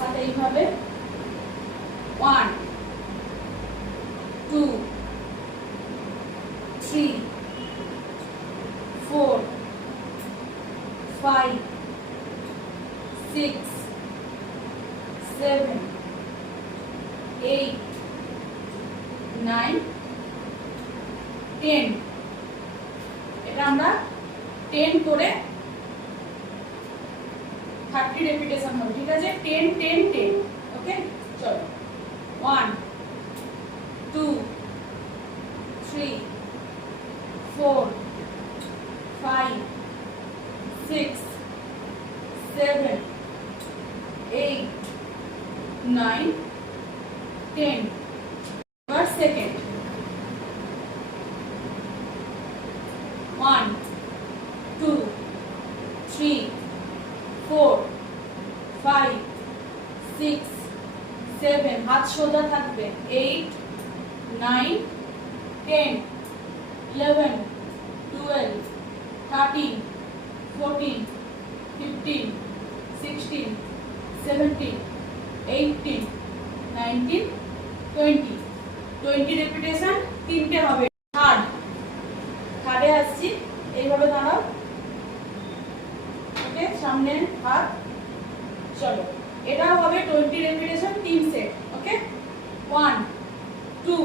হাত এইভাবে 1 2 3 4 5 6 7 8 9 10 এটা আমরা 10 করে 30 রেপিটেশন হবে, ঠিক আছে? 10 10 10, ওকে? চলো 1 2 3 4 5 6 7 8 9 10 এবার সেকেন্ড 1 2 3 4 5 6 7 হাত সোজা থাকবে 8 9 10 11 12 13 14 15 16 17 18 19 20 20 রেপিটেশন তিনটে হবে। থার্ডে আসছি, এইভাবে দাঁড়াও, ওকে? সামনে হাত, চলো এটাও হবে 20 রেপিটেশন, 3 সেট, ওকে? 1 2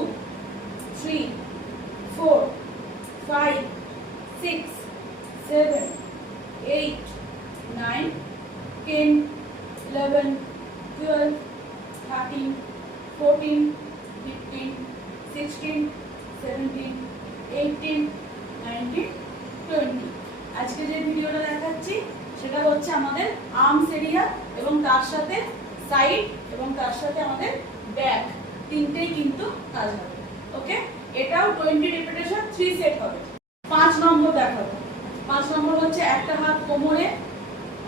3 4 5 6 7 8 9 10 11 12 13 14 15 16 17 18 19 20। আজকে যে ভিডিওটা দেখাচ্ছি সেটা হচ্ছে আমাদের আর্মস এরিয়া এবং তার সাথে সাইড এবং তার সাথে আমাদের ব্যাক, তিনটেই কিন্তু কাজ হবে, ওকে? এটাও 20 রেপিটেশন, 3 সেট হবে। 5 নম্বর দেখাবো। 5 নম্বর হচ্ছে একটা হাত কোমরে,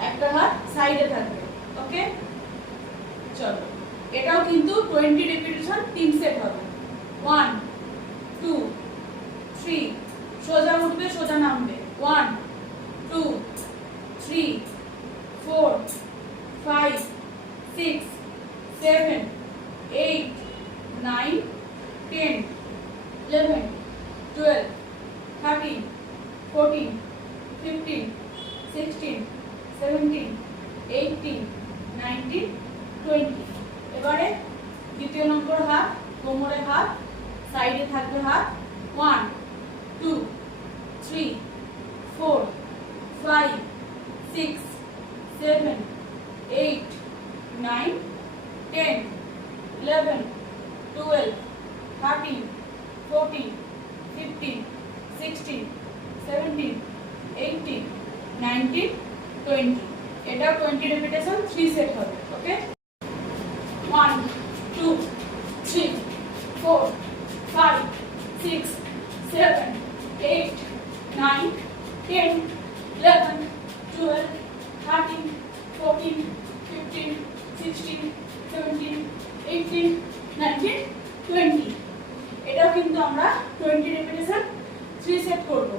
একটা হাত সাইডে থাকবে, ওকে? চলো এটাও কিন্তু 20 রেপিটেশন, 3 সেট হবে। 1 2 3 সোজা উঠবে, সোজা নামবে। 1 2 3 4 5 6 7 8 9 10 11 12 13 14 15 16 17 18 19 20। এবারে দ্বিতীয় নম্বর হাত, কোমরে হাত, সাইডে থাকবে হাত। 1 2 3 4 5 6 7 8 9 10 11 12 13 14 15 16 17 18 19 20। এটা 20 রেপিটেশন, 3 সেট হবে, ওকে? 1 2 3 4 5 6 7 8 9 10 11 12 13 14 15 16 17 18 19 20। এটাও কিন্তু আমরা 20 রেপিটেশন, 3 সেট করব।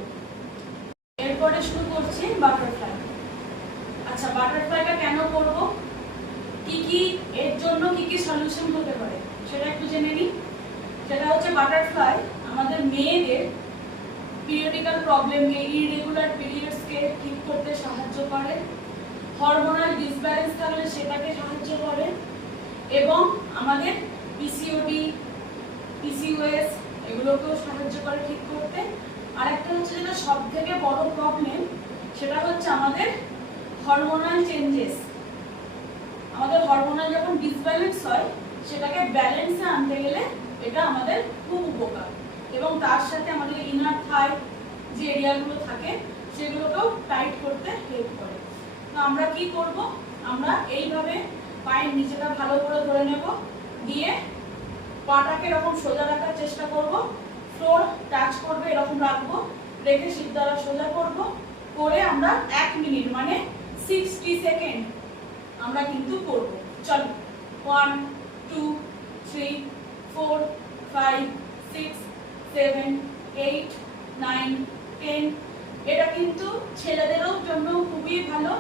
এরপরে শুরু করছি বাটারফ্লাই। আচ্ছা, বাটারফ্লাইটা কেন করব, কি এর জন্য কি সলিউশন হতে পারে সেটা একটু জেনে নিই। সেটা হচ্ছে বাটারফ্লাই আমাদের মেয়েদের পিরিয়ডিক্যাল প্রবলেমকে, ইররেগুলার পিরিয়ডসকে ঠিক করতে সাহায্য করে, হরমোনাল ডিসব্যালেন্স থাকলে সেটাকে সাহায্য করে, এবং আমাদের পিসিওডি, পিসিওএস এগুলোকেও সাহায্য করে ঠিক করতে। আর একটা হচ্ছে যেটা সব থেকে বড় প্রবলেম, সেটা হচ্ছে আমাদের হরমোনাল চেঞ্জেস। আমাদের হরমোনাল যখন ডিসব্যালেন্স হয় সেটাকে ব্যালেন্সে আনতে গেলে এটা আমাদের খুব উপকার, এবং তার সাথে আমাদের ইনার থাই যে এরিয়াগুলো থাকে সেগুলোকেও টাইট করতে হেল্প করে। তো আমরা কি করব, আমরা এইভাবে পায়ের নিচেটা ভালো করে ধরে নেব, দিয়ে পাটাকে এরকম সোজা রাখার চেষ্টা করব, ফ্লোর টাচ করবে এরকম রাখবো, রেখে শির দ্বারা সোজা করব, করে আমরা 1 মিনিট মানে 60 সেকেন্ড আমরা কিন্তু করব। চলো 1 2 3 4 5 6 7 8 9 10। এটা কিন্তু ছেলেদেরও জন্য খুবই ভালো,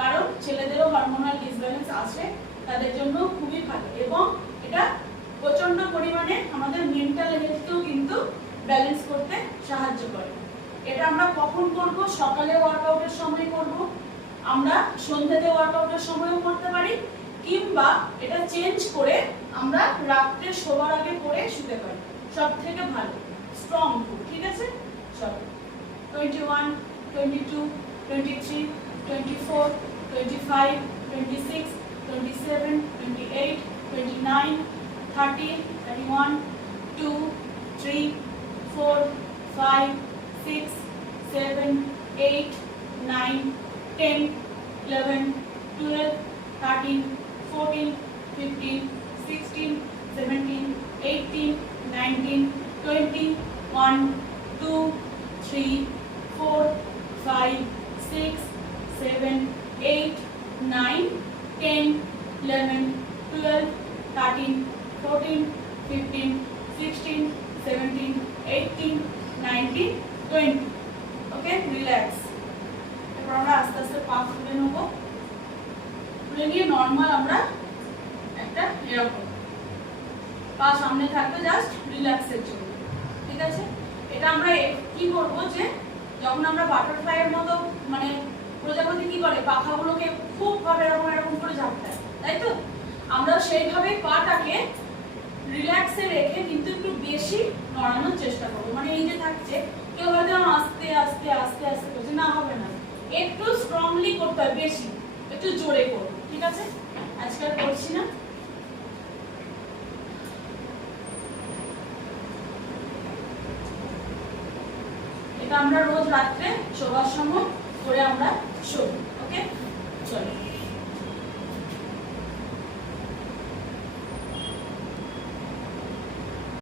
কারণ ছেলেদেরও হরমোনাল ডিসব্যালেন্স আসে তাদের জন্য খুবই ভালো এবং এটা প্রচন্ড পরিমাণে আমাদের মেন্টাল হেলথকেও কিন্তু ব্যালেন্স করতে সাহায্য করে। এটা আমরা কখন করব? সকালে ওয়ার্কআউটের সময় করব, আমরা সন্ধ্যাতে ওয়ার্কআউটের সময়ও করতে পারি, কিংবা এটা চেঞ্জ করে আমরা রাত্রে শোবার আগে করে শুতে পারি, সব থেকে ভালো স্ট্রং ফুড। ঠিক আছে, চলো 21, 22, 23, 24, 25, 26, 27, 28, 29, 30, 31, 2, 3, 4, 5, 6, 7, 8, 9, 10, 11, 12, 13, 14, 15, 16, 17, 18, 19, 20, 1, 2, 3, 4, 5, 6, 7, 8, 9, 10, 11, 12, 13, 14, 15, 16, 17, 18, 19, 20. ওকে, রিল্যাক্স। এরপর আমরা আস্তে আস্তে পা খুলে নেব। খুলে নিয়ে নর্মাল আমরা একটা এরকম পা সামনে থাকবে জাস্ট রিল্যাক্সের জন্য। ঠিক আছে, এটা আমরা কি করব যে যখন আমরা বাটারফ্লাই এর মতো মানে প্রজাপতি কি করে পাখাগুলোকে খুব ভাবে এরকম এরকম করে ঝাপটায়, তাই তো? আমরা সেইভাবে পাটাকে রিল্যাক্সে রেখে কিন্তু একটু বেশি নড়ানোর চেষ্টা করবো। মানে এই যে থাকছে, কেউ হয়তো আস্তে আস্তে আস্তে আস্তে করছে, না হবে না, একটু স্ট্রংলি করতে হয়, বেশি একটু জোরে করবো। ঠিক আছে, আজকাল করছি না। এটা আমরা রোজ রাত্রে শোবার সময় করে আমরা শোবো। ওকে, চলো।